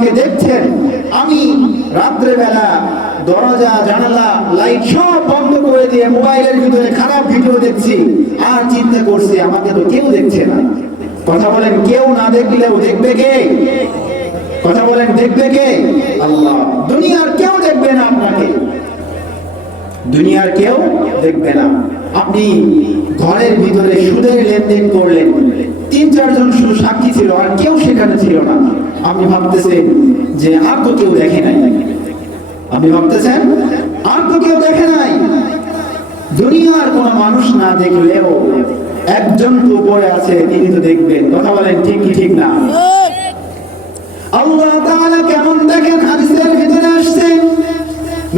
আমাকে দেখছেন, আমি রাত্রেবেলা দরজা জানালা লাইট সব বন্ধ করে দিয়ে মোবাইলের ভিতরে খারাপ ভিডিও দেখছি, আর চিন্তা করছি আমাকে তো কেউ দেখছে না। কথা বলেন, কেউ না দেখলেও দেখবে কে? কথা বলেন, দেখবে কে? আল্লাহ। দুনিয়ার কেউ দেখবে না আপনাকে, দুনিয়ার কেউ দেখবে না। আপনি ঘরের ভিতরে সুদের লেনদেন করলেন, 3-4 জন শুধু সাক্ষী ছিল, আর কেউ সেখানে ছিল না। আপনি ভাবতেছেন যে আর তো কেউ দেখে নাই, আপনি ভাবতেছেন আর তো কেউ দেখে নাই। দুনিয়ার কোন মানুষ না দেখলেও একজন তো উপরে আছে, তিনি তো দেখবেন। কথা বলেন, ঠিক কি ঠিক না? আল্লাহ তাআলা কেমন দেখেন, হাদিসের ভিতরে আসছে,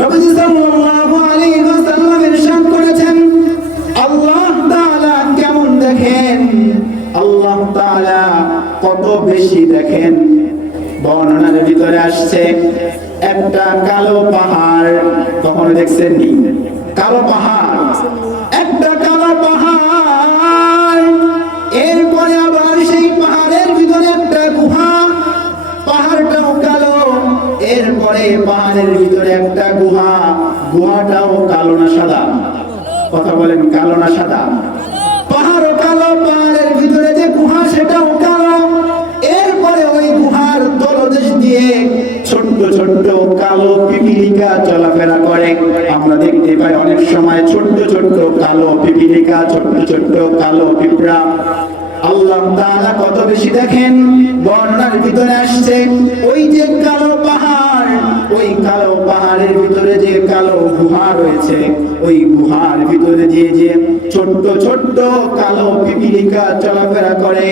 নবী সাল্লাল্লাহু আলাইহি ওয়াসাল্লাম ইরশাদ করেছেন, আল্লাহ তাআলা কেমন দেখেন, আল্লাহ তাআলা কত বেশি দেখেন। বর্ণনার ভিতরে আসছে, একটা কালো পাহাড়, কখনো দেখছেন নি? কালো পাহাড়, একটা কালো পাহাড়, এরপরে আবার সেই পাহাড়ের ভিতরে একটা গুহা, পাহাড়টাও কালো, এরপরে পাহাড়ের ভিতরে একটা গুহা, গুহাটাও কালো না সাদা? কথা বলেন, কালো না সাদা? পাহাড়ও কালো, পাহাড়ের ভিতরে যে গুহা সেটাও কালো, এরপরে ওই গুহার তলদেশ দিয়ে ছোট্ট ছোট্ট কালো পিপিলিকা চলাফেরা করে। আমরা দেখতে পাই অনেক সময় ছোট্ট ছোট্ট কালো পিপিলিকা, ছোট্ট ছোট্ট কালো পিঁপড়া। আল্লাহ তাআলা কত বেশি দেখেন। বর্ণনার ভিতরে আসছে, ওই যে কালো পাহাড়, ওই কালো পাহাড়ের ভিতরে যে কালো গুহা রয়েছে, ওই গুহার ভিতরে দিয়ে যে ছোট্ট ছোট্ট কালো পিপিলিকা চলাফেরা করে,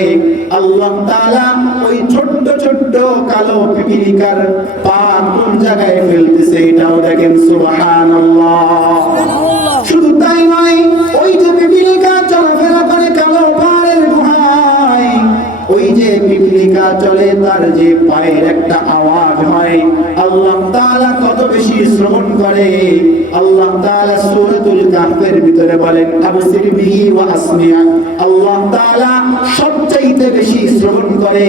আল্লাহ তাআলা ওই ছোট্ট ছোট্ট কালো পিপিলিকার পা কোন জায়গায় ফেলতেছে এটাও দেখেন। সুবহানাল্লাহ। শুধু তাই নয়, ওই যে পিপিলিকা চলাফেরা করে কালো পাহাড়ের গুহায়, ওই যে পিপিলিকা চলে তার যে পায়ের একটা আওয়াজ হয়, আল্লাহ তাআলা কত বেশি শ্রবণ করে। আল্লাহ তাআলা সূরাতুল কাহফের ভিতরে বলেন, আবসির বিহি ওয়া আসমিআ, আল্লাহ তাআলা সবচাইতে বেশি শ্রবণ করে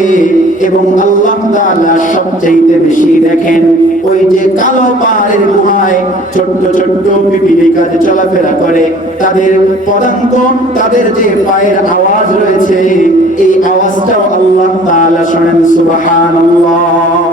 এবং আল্লাহ তাআলা সবচাইতে বেশি দেখেন। ওই যে কালো পাহাড়ের গুহায় ছোট্ট ছোট্ট পিপিলিকা যে চলাফেরা করে, তাদের পদাঙ্ক, তাদের যে পায়ের আওয়াজ রয়েছে, এই আওয়াজটাও আল্লাহ তাআলা শোনেন। সুবহানাল্লাহ।